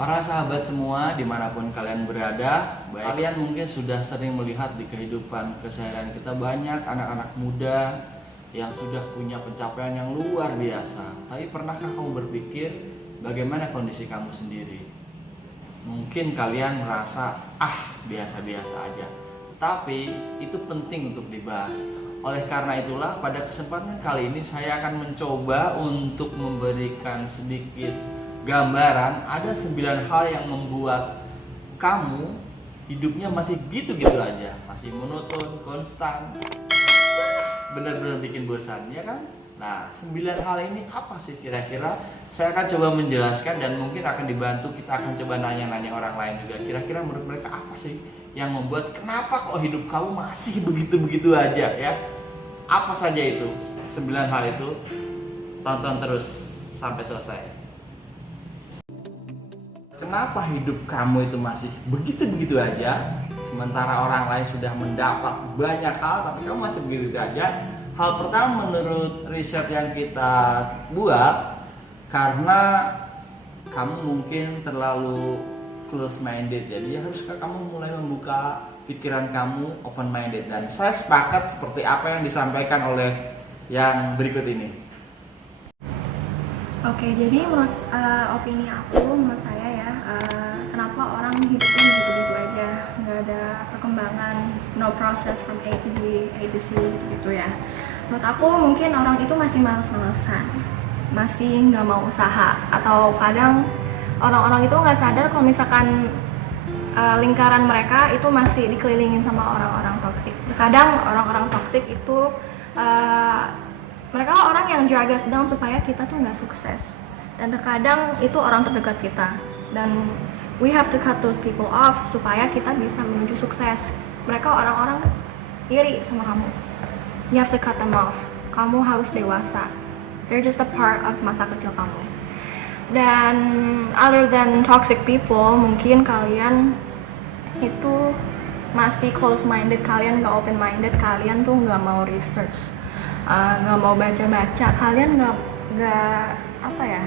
Para sahabat semua, dimanapun kalian berada, kalian mungkin sudah sering melihat di kehidupan keseharian kita banyak anak-anak muda yang sudah punya pencapaian yang luar biasa. Tapi pernahkah kamu berpikir bagaimana kondisi kamu sendiri? Mungkin kalian merasa, biasa-biasa aja. Tapi itu penting untuk dibahas. Oleh karena itulah, pada kesempatan kali ini saya akan mencoba untuk memberikan sedikit gambaran. Ada 9 hal yang membuat kamu hidupnya masih gitu-gitu aja, masih monoton, konstan, benar-benar bikin bosan, ya kan? Nah, 9 hal ini apa sih kira-kira? Saya akan coba menjelaskan dan mungkin akan dibantu, kita akan coba nanya-nanya orang lain juga. Kira-kira menurut mereka apa sih yang membuat kenapa kok hidup kamu masih begitu-begitu aja, ya? Apa saja itu? 9 hal itu. Tonton terus sampai selesai. Kenapa hidup kamu itu masih begitu-begitu aja, sementara orang lain sudah mendapat banyak hal, tapi kamu masih begitu aja? Hal pertama menurut riset yang kita buat, karena kamu mungkin terlalu close minded. Jadi haruskah kamu mulai membuka pikiran kamu, open minded? Dan saya sepakat seperti apa yang disampaikan oleh yang berikut ini. Oke, jadi menurut opini aku, menurut saya ya, kenapa orang hidupnya gitu-gitu aja, nggak ada perkembangan, no process from A to B, A to C gitu ya. Menurut aku mungkin orang itu masih males-malesan, masih nggak mau usaha, atau kadang orang-orang itu nggak sadar kalau misalkan lingkaran mereka itu masih dikelilingin sama orang-orang toksik. Kadang orang-orang toksik itu mereka orang yang drag us down supaya kita tuh nggak sukses, dan terkadang itu orang terdekat kita, dan we have to cut those people off supaya kita bisa menuju sukses. Mereka orang-orang iri sama kamu, you have to cut them off. Kamu harus dewasa, they're just a part of masa kecil kamu. Dan other than toxic people, mungkin kalian itu masih close minded, kalian nggak open minded, kalian tuh nggak mau research, nggak mau baca-baca, kalian nggak apa ya,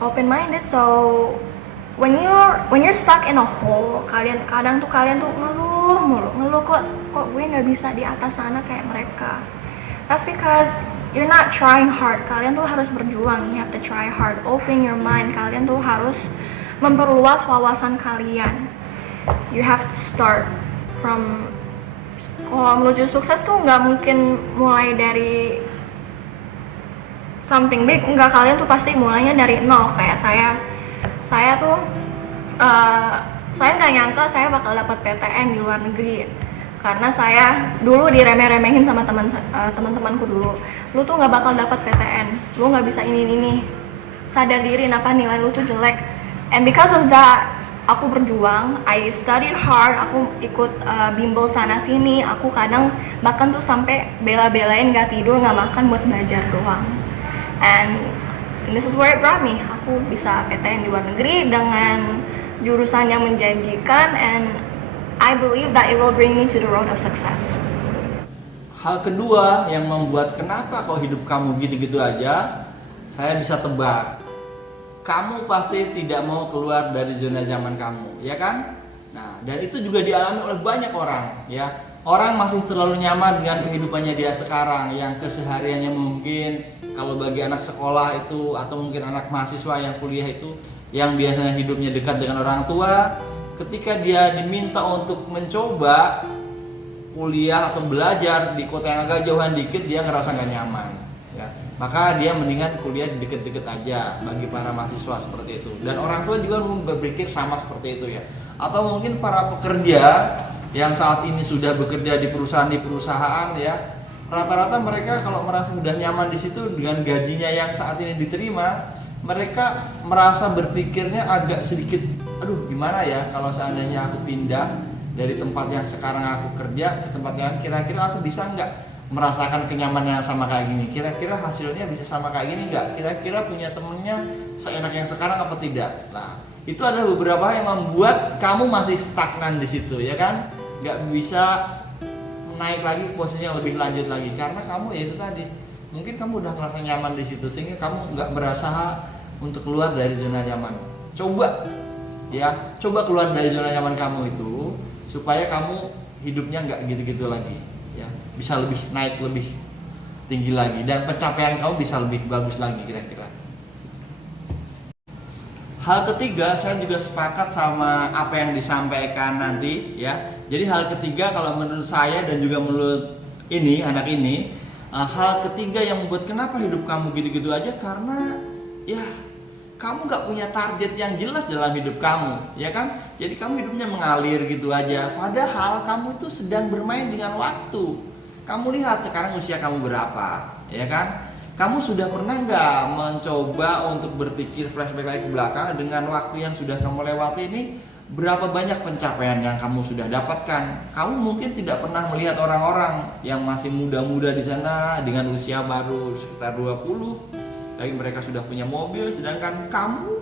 open minded. So when you're stuck in a hole, kalian tuh ngeluh kok gue nggak bisa di atas sana kayak mereka. That's because you're not trying hard. Kalian tuh harus berjuang, you have to try hard, open your mind. Kalian tuh harus memperluas wawasan kalian. You have to start from, kalau menuju sukses tuh nggak mungkin mulai dari something big, enggak. Kalian tuh pasti mulainya dari nol. Kayak saya tuh saya nggak nyangka saya bakal dapat PTN di luar negeri, karena saya dulu diremeh-remehin sama teman-temanku dulu. Lu tuh nggak bakal dapat PTN, lu nggak bisa ini, sadar diri, kenapa nilai lu tuh jelek. And because of that, aku berjuang, I studied hard, aku ikut bimbel sana sini, aku kadang bahkan tuh sampai bela-belain gak tidur, gak makan buat belajar doang. And this is where it brought me. Aku bisa PTN di luar negeri dengan jurusan yang menjanjikan, and I believe that it will bring me to the road of success. Hal kedua yang membuat kenapa kok hidup kamu gitu-gitu aja, saya bisa tebak. Kamu pasti tidak mau keluar dari zona nyaman kamu, ya kan? Nah, dan itu juga dialami oleh banyak orang, ya. Orang masih terlalu nyaman dengan kehidupannya dia sekarang, yang kesehariannya mungkin kalau bagi anak sekolah itu, atau mungkin anak mahasiswa yang kuliah itu, yang biasanya hidupnya dekat dengan orang tua, ketika dia diminta untuk mencoba kuliah atau belajar di kota yang agak jauhan dikit, dia ngerasa gak nyaman, ya. Maka dia mendingan kuliah di deket-deket aja bagi para mahasiswa seperti itu. Dan orang tua juga berpikir sama seperti itu, ya. Atau mungkin para pekerja yang saat ini sudah bekerja di perusahaan, ya. Rata-rata mereka kalau merasa sudah nyaman di situ dengan gajinya yang saat ini diterima, mereka merasa berpikirnya agak sedikit, aduh gimana ya kalau seandainya aku pindah dari tempat yang sekarang aku kerja ke tempat yang kira-kira aku bisa nggak merasakan kenyamanan yang sama kayak gini, kira-kira hasilnya bisa sama kayak gini nggak, kira-kira punya temennya seenak yang sekarang apa tidak. Nah, itu adalah beberapa yang membuat kamu masih stagnan di situ, ya kan, nggak bisa naik lagi posisi yang lebih lanjut lagi, karena kamu ya itu tadi, mungkin kamu udah merasa nyaman di situ sehingga kamu nggak untuk keluar dari zona nyaman. Coba ya, coba keluar dari zona nyaman kamu itu supaya kamu hidupnya nggak gitu-gitu lagi ya, bisa lebih naik lebih tinggi lagi dan pencapaian kamu bisa lebih bagus lagi kira-kira. Hal ketiga, saya juga sepakat sama apa yang disampaikan nanti ya. Jadi hal ketiga kalau menurut saya dan juga menurut ini anak ini, hal ketiga yang membuat kenapa hidup kamu gitu-gitu aja karena ya kamu nggak punya target yang jelas dalam hidup kamu, ya kan? Jadi kamu hidupnya mengalir gitu aja. Padahal kamu itu sedang bermain dengan waktu. Kamu lihat sekarang usia kamu berapa, ya kan? Kamu sudah pernah nggak mencoba untuk berpikir flashback lagi ke belakang dengan waktu yang sudah kamu lewati ini? Berapa banyak pencapaian yang kamu sudah dapatkan? Kamu mungkin tidak pernah melihat orang-orang yang masih muda-muda di sana dengan usia baru sekitar 20, lagi mereka sudah punya mobil, sedangkan kamu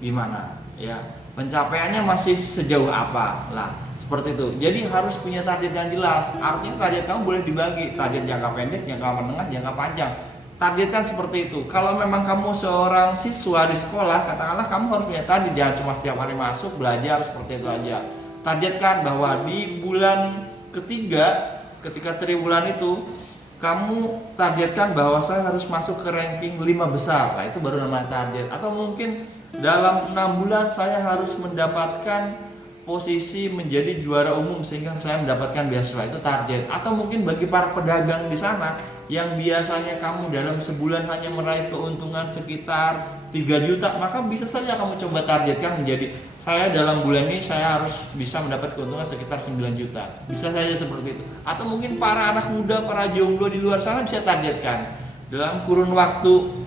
gimana? Ya, pencapaiannya masih sejauh apa? Lah, seperti itu. Jadi harus punya target yang jelas. Artinya target kamu boleh dibagi, target jangka pendek, jangka menengah, jangka panjang. Targetkan seperti itu. Kalau memang kamu seorang siswa di sekolah, katakanlah kamu harus punya target, jangan cuma setiap hari masuk belajar seperti itu aja. Targetkan bahwa di bulan ketiga, ketika triwulan itu, kamu targetkan bahwa saya harus masuk ke ranking 5 besar. Nah, itu baru namanya target. Atau mungkin dalam 6 bulan saya harus mendapatkan posisi menjadi juara umum sehingga saya mendapatkan beasiswa, itu target. Atau mungkin bagi para pedagang di sana yang biasanya kamu dalam sebulan hanya meraih keuntungan sekitar 3 juta, maka bisa saja kamu coba targetkan menjadi saya dalam bulan ini saya harus bisa mendapat keuntungan sekitar 9 juta. Bisa saja seperti itu. Atau mungkin para anak muda, para jomblo di luar sana bisa targetkan dalam kurun waktu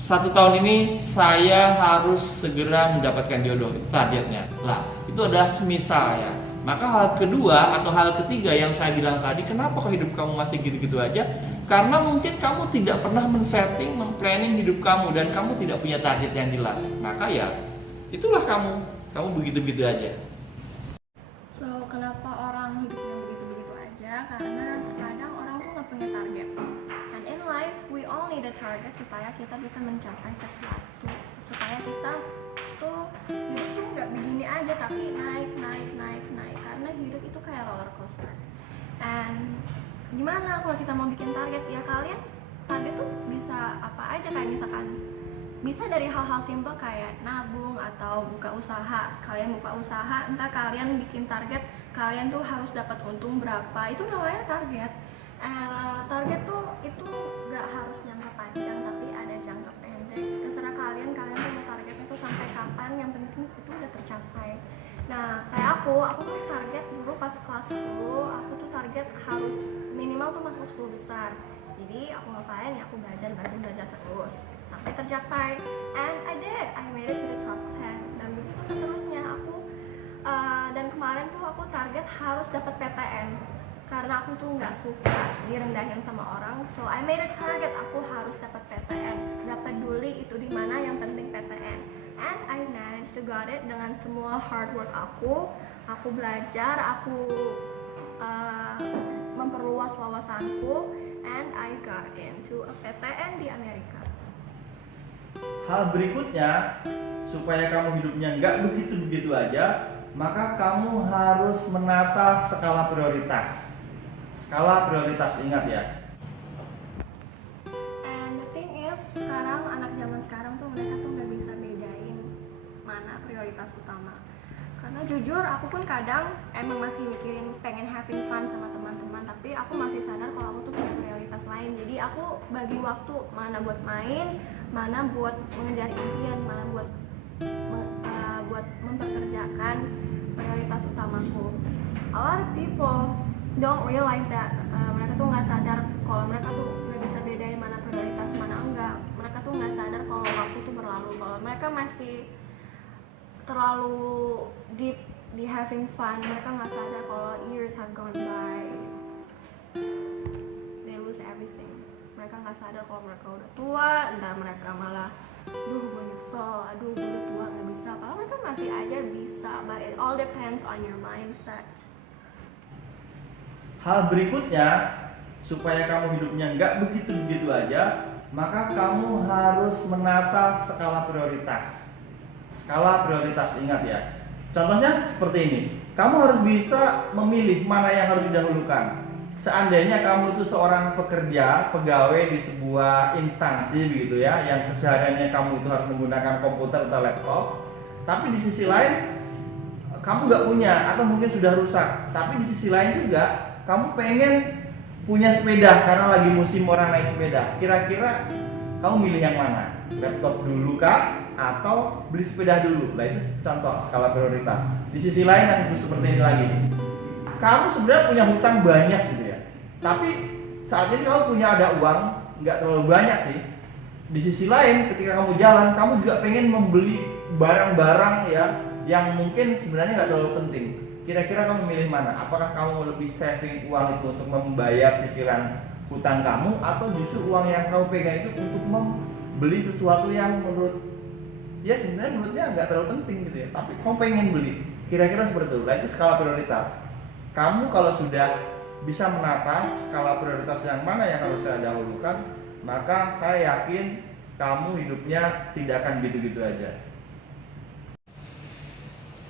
1 tahun ini saya harus segera mendapatkan jodoh, itu targetnya. Lah, itu adalah semisal ya. Maka hal kedua atau hal ketiga yang saya bilang tadi, kenapa kok hidup kamu masih gitu-gitu aja? Karena mungkin kamu tidak pernah men-setting, men-planning hidup kamu dan kamu tidak punya target yang jelas. Maka ya, itulah kamu begitu-begitu aja. So, kenapa orang hidupnya begitu-begitu aja? Karena terkadang orang tuh nggak punya target. And in life, we all need a target supaya kita bisa mencapai sesuatu. Supaya kita tuh hidup tuh nggak begini aja, tapi naik. Karena hidup itu kayak roller coaster. And gimana kalau kita mau bikin target? Ya kalian target tuh bisa apa aja, kayak misalkan bisa dari hal-hal simple kayak nabung atau buka usaha. Kalian buka usaha, entah kalian bikin target kalian tuh harus dapat untung berapa, itu namanya target. Target tuh itu gak harus jangka panjang tapi ada jangka pendek. Terserah kalian tuh mau targetnya tuh sampai kapan, yang penting itu udah tercapai. Nah kayak aku tuh target dulu pas kelas 10, aku tuh target harus minimal tuh masuk 10 besar. Jadi aku ngapain ya, aku belajar terus sampai tercapai, and I made it to the top 10 dan begitu seterusnya. Dan kemarin tuh aku target harus dapat PTN karena aku tuh nggak suka direndahin sama orang, so I made a target aku harus dapat PTN, nggak peduli itu di mana, yang penting PTN, and I managed to got it dengan semua hard work aku belajar, aku memperluas wawasanku, and I got into a PTN di Amerika. Hal berikutnya, supaya kamu hidupnya nggak begitu-begitu aja, maka kamu harus menata skala prioritas. Skala prioritas, ingat ya. And the thing is, sekarang anak zaman sekarang tuh mereka tuh nggak bisa bedain mana prioritas utama. Karena jujur aku pun kadang emang masih mikirin pengen having fun sama teman-teman, tapi aku masih sadar kalau aku tuh punya prioritas lain. Jadi aku bagi waktu mana buat main, mana buat mengejar impian, mana buat memperkerjakan prioritas utamaku. A lot of people don't realize that mereka tuh nggak sadar kalau mereka tuh nggak bisa bedain mana prioritas mana enggak. Mereka tuh nggak sadar kalau waktu tuh berlalu, kalau mereka masih terlalu deep di having fun. Mereka nggak sadar kalau years have gone by, they lose everything. Mereka nggak sadar kalau mereka udah tua, entar mereka malah aduh gue nyesel, aduh gue udah tua gak bisa, kalau mereka masih aja bisa. But it all depends on your mindset. Hal berikutnya, supaya kamu hidupnya nggak begitu-begitu aja, maka kamu harus menata skala prioritas. Skala prioritas, ingat ya. Contohnya seperti ini. Kamu harus bisa memilih mana yang harus didahulukan. Seandainya kamu itu seorang pekerja, pegawai di sebuah instansi begitu ya, yang kesehariannya kamu itu harus menggunakan komputer atau laptop, tapi di sisi lain kamu nggak punya atau mungkin sudah rusak, tapi di sisi lain juga kamu pengen punya sepeda karena lagi musim orang naik sepeda. Kira-kira kamu milih yang mana? Laptop dulu kah atau beli sepeda dulu? Nah, itu contoh skala prioritas. Di sisi lain yang seperti ini lagi, kamu sebenarnya punya hutang banyak gitu ya, tapi saat ini kamu punya ada uang nggak terlalu banyak sih. Di sisi lain ketika kamu jalan, kamu juga pengen membeli barang-barang ya yang mungkin sebenarnya nggak terlalu penting. Kira-kira kamu milih mana? Apakah kamu lebih saving uang itu untuk membayar cicilan hutang kamu, atau justru uang yang kamu pegang itu untuk membeli sesuatu yang menurut ya sebenarnya menurutnya nggak terlalu penting gitu ya, tapi kamu pengen beli. Kira-kira seperti itu. Nah, itu skala prioritas. Kamu kalau sudah bisa menata skala prioritas yang mana yang harus saya dahulukan, maka saya yakin kamu hidupnya tidak akan gitu-gitu aja.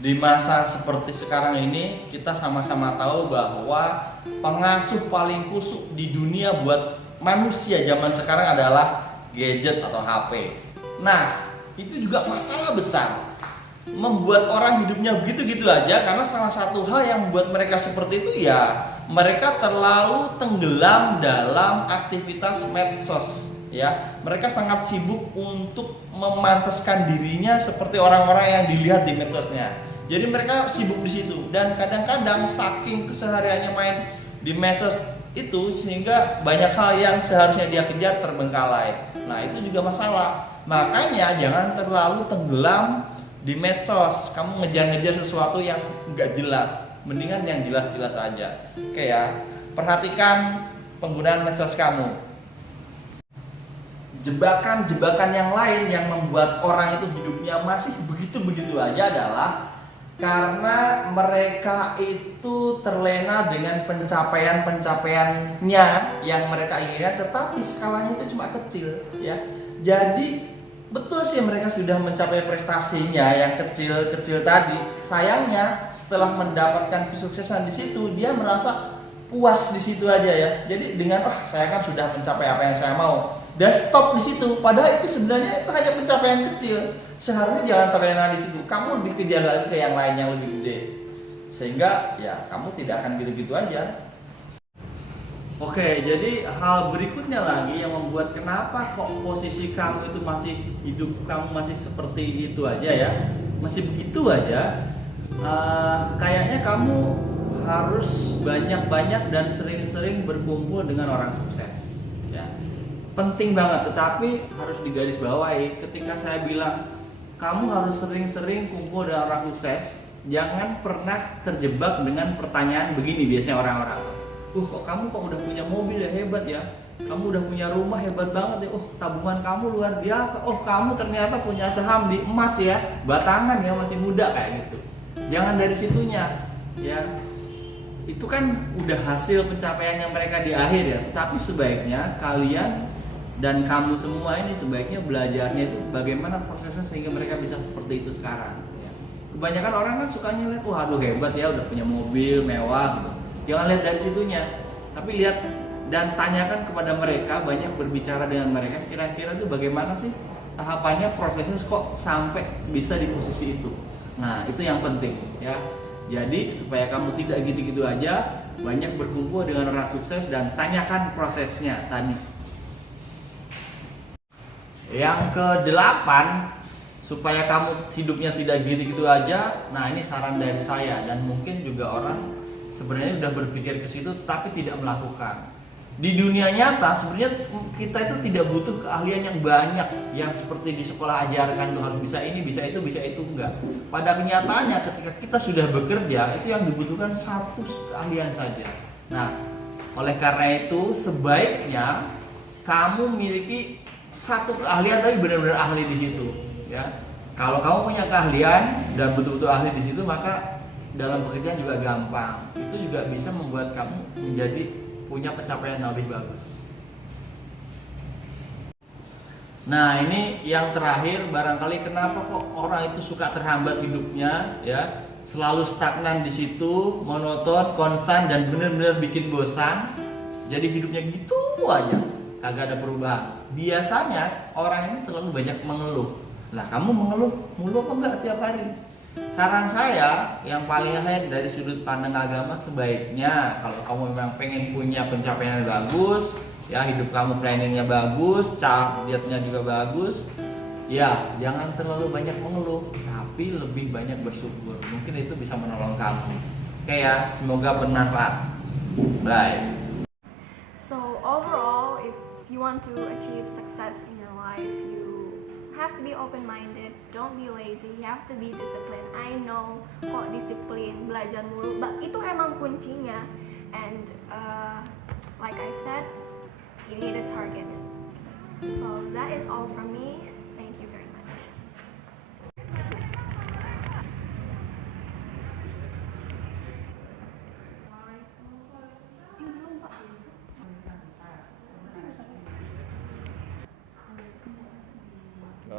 Di masa seperti sekarang ini, kita sama-sama tahu bahwa pengasuh paling kusuk di dunia buat manusia zaman sekarang adalah gadget atau HP. Nah, itu juga masalah besar, membuat orang hidupnya begitu-gitu aja, karena salah satu hal yang membuat mereka seperti itu ya mereka terlalu tenggelam dalam aktivitas medsos ya. Mereka sangat sibuk untuk memantaskan dirinya seperti orang-orang yang dilihat di medsosnya. Jadi mereka sibuk di situ, dan kadang-kadang saking kesehariannya main di medsos itu sehingga banyak hal yang seharusnya dia kejar terbengkalai. Nah, itu juga masalah. Makanya jangan terlalu tenggelam di medsos. Kamu ngejar-ngejar sesuatu yang nggak jelas. Mendingan yang jelas-jelas aja. Oke ya, perhatikan penggunaan medsos kamu. Jebakan-jebakan yang lain yang membuat orang itu hidupnya masih begitu-begitu aja adalah karena mereka itu terlena dengan pencapaian-pencapaiannya yang mereka inginkan, tetapi skalanya itu cuma kecil ya. Jadi betul sih mereka sudah mencapai prestasinya yang kecil-kecil tadi. Sayangnya setelah mendapatkan kesuksesan di situ, dia merasa puas di situ aja ya. Jadi dengan saya kan sudah mencapai apa yang saya mau, dan stop di situ. Padahal itu sebenarnya itu hanya pencapaian kecil. Seharusnya jangan terlena di situ. Kamu lebih kejar lagi ke yang lain yang lebih gede. Sehingga ya kamu tidak akan gitu-gitu aja. Oke, jadi hal berikutnya lagi yang membuat kenapa kok posisi kamu itu masih hidup kamu masih seperti itu aja ya, masih begitu aja. Kayaknya kamu harus banyak-banyak dan sering-sering berkumpul dengan orang sukses. Ya, penting banget. Tetapi harus digarisbawahi ketika saya bilang kamu harus sering-sering kumpul dengan orang sukses, jangan pernah terjebak dengan pertanyaan begini biasanya orang-orang. Kok kamu kok udah punya mobil ya, hebat ya. Kamu udah punya rumah, hebat banget ya. Tabungan kamu luar biasa. Kamu ternyata punya saham di emas ya. Batangan ya, masih muda kayak gitu. Jangan dari situnya ya. Itu kan udah hasil pencapaian yang mereka di akhir ya. Tapi sebaiknya kalian dan kamu semua ini sebaiknya belajarnya itu bagaimana prosesnya sehingga mereka bisa seperti itu sekarang ya. Kebanyakan orang kan sukanya lihat, aduh hebat ya udah punya mobil mewah gitu. Jangan lihat dari situnya, tapi lihat dan tanyakan kepada mereka, banyak berbicara dengan mereka, kira-kira itu bagaimana sih tahapannya, prosesnya kok sampai bisa di posisi itu. Nah, itu yang penting ya. Jadi supaya kamu tidak gitu-gitu aja, banyak berkumpul dengan orang sukses dan tanyakan prosesnya tadi. Yang ke-8, supaya kamu hidupnya tidak gitu-gitu aja. Nah, ini saran dari saya dan mungkin juga orang sebenarnya udah berpikir ke situ tapi tidak melakukan. Di dunia nyata sebenarnya kita itu tidak butuh keahlian yang banyak yang seperti di sekolah ajarkan tuh harus bisa ini, bisa itu enggak. Pada kenyataannya ketika kita sudah bekerja, itu yang dibutuhkan satu keahlian saja. Nah, oleh karena itu sebaiknya kamu miliki satu keahlian tapi benar-benar ahli di situ ya. Kalau kamu punya keahlian dan betul-betul ahli di situ, maka dalam pekerjaan juga gampang. Itu juga bisa membuat kamu menjadi punya pencapaian yang lebih bagus. Nah, ini yang terakhir, barangkali kenapa kok orang itu suka terhambat hidupnya, ya, selalu stagnan di situ, monoton, konstan, dan benar-benar bikin bosan. Jadi hidupnya gitu aja, kagak ada perubahan. Biasanya orang ini terlalu banyak mengeluh. Lah, kamu mengeluh mulu apa enggak tiap hari? Saran saya yang paling akhir dari sudut pandang agama, sebaiknya kalau kamu memang pengen punya pencapaian yang bagus, ya hidup kamu planningnya bagus, targetnya juga bagus, ya jangan terlalu banyak mengeluh, tapi lebih banyak bersyukur. Mungkin itu bisa menolong kamu. Oke ya, semoga bermanfaat. Bye. So overall, if you want to achieve success in your life, you have to be open-minded. Don't be lazy. You have to be disciplined. I know kok disiplin, belajar mulu, itu emang kuncinya. And like I said, you need a target. So that is all from me. Thank you very much. Ya.